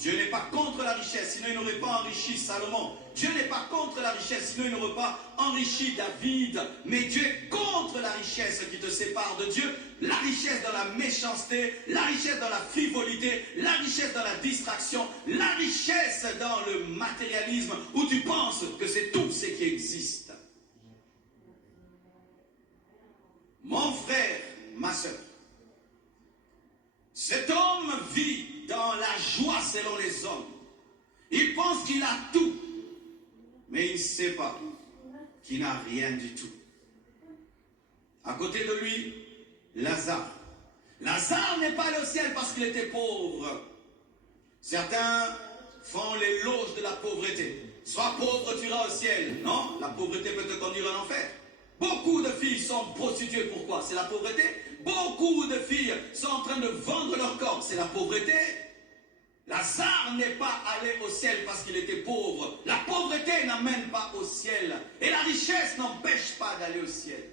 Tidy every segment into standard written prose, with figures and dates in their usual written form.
Dieu n'est pas contre la richesse, sinon il n'aurait pas enrichi Salomon. Dieu n'est pas contre la richesse, sinon il n'aurait pas enrichi David. Mais Dieu est contre la richesse qui te sépare de Dieu. La richesse dans la méchanceté, la richesse dans la frivolité, la richesse dans la distraction, la richesse dans le matérialisme où tu penses que c'est tout ce qui existe. Mon frère, ma soeur, cet homme vit dans la joie selon les hommes. Il pense qu'il a tout, mais il ne sait pas qu'il n'a rien du tout. À côté de lui, Lazare. Lazare n'est pas allé au ciel parce qu'il était pauvre. Certains font l'éloge de la pauvreté. Sois pauvre, tu iras au ciel. Non, la pauvreté peut te conduire en enfer. Beaucoup de filles sont prostituées. Pourquoi? C'est la pauvreté. Beaucoup de filles sont en train de vendre leur corps. C'est la pauvreté. Lazare n'est pas allé au ciel parce qu'il était pauvre. La pauvreté n'amène pas au ciel. Et la richesse n'empêche pas d'aller au ciel.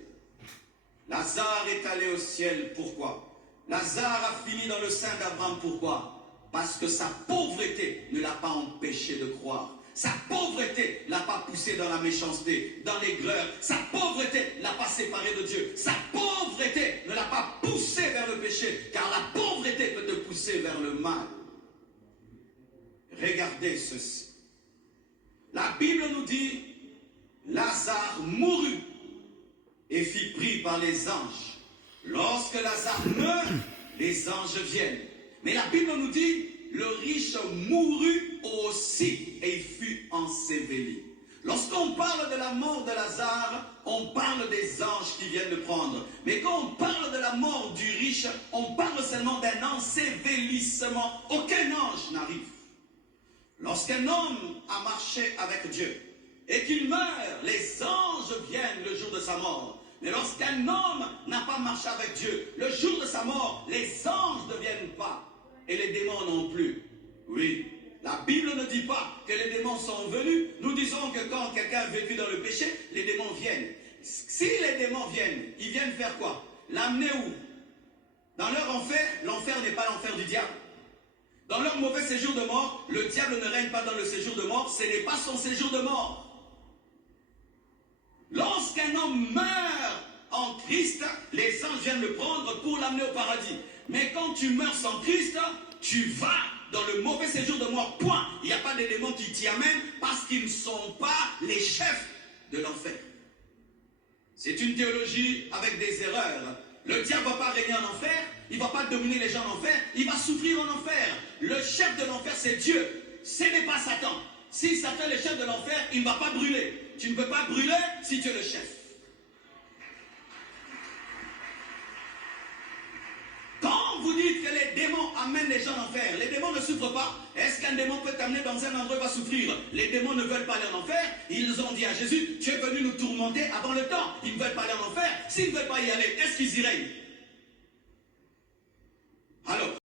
Lazare est allé au ciel. Pourquoi? Lazare a fini dans le sein d'Abraham. Pourquoi? Parce que sa pauvreté ne l'a pas empêché de croire. Sa pauvreté ne l'a pas poussé dans la méchanceté, dans l'aigreur. Sa pauvreté ne l'a pas séparé de Dieu. Sa pauvreté ne l'a pas poussé vers le péché. Car la pauvreté peut te pousser vers le mal. Regardez ceci. La Bible nous dit, Lazare mourut et fut pris par les anges. Lorsque Lazare meurt, les anges viennent. Mais la Bible nous dit, le riche mourut aussi et il fut enseveli. Lorsqu'on parle de la mort de Lazare, on parle des anges qui viennent le prendre. Mais quand on parle de la mort du riche, on parle seulement d'un ensevelissement. Aucun ange n'arrive. Lorsqu'un homme a marché avec Dieu et qu'il meurt, les anges viennent le jour de sa mort. Mais lorsqu'un homme n'a pas marché avec Dieu, le jour de sa mort, les anges ne viennent pas. Et les démons non plus. Oui, la Bible ne dit pas que les démons sont venus. Nous disons que quand quelqu'un a vécu dans le péché, les démons viennent. Si les démons viennent, ils viennent faire quoi? L'amener où? Dans leur enfer, l'enfer n'est pas l'enfer du diable. Dans leur mauvais séjour de mort, le diable ne règne pas dans le séjour de mort, ce n'est pas son séjour de mort. Lorsqu'un homme meurt en Christ, les anges viennent le prendre pour l'amener au paradis. Mais quand tu meurs sans Christ, tu vas dans le mauvais séjour de mort, point. Il n'y a pas de démons qui t'y amènent parce qu'ils ne sont pas les chefs de l'enfer. C'est une théologie avec des erreurs. Le diable ne va pas régner en enfer, il ne va pas dominer les gens en enfer, il va souffrir en enfer. Le chef de l'enfer, c'est Dieu, ce n'est pas Satan. Si Satan est le chef de l'enfer, il ne va pas brûler. Tu ne peux pas brûler si tu es le chef. Quand vous dites que les démons amènent les gens en enfer, les démons ne souffrent pas. Est-ce qu'un démon peut t'amener dans un endroit où il va souffrir? Les démons ne veulent pas aller en enfer. Ils ont dit à Jésus, tu es venu nous tourmenter avant le temps. Ils ne veulent pas aller en enfer. S'ils ne veulent pas y aller, est-ce qu'ils iraient? Alors,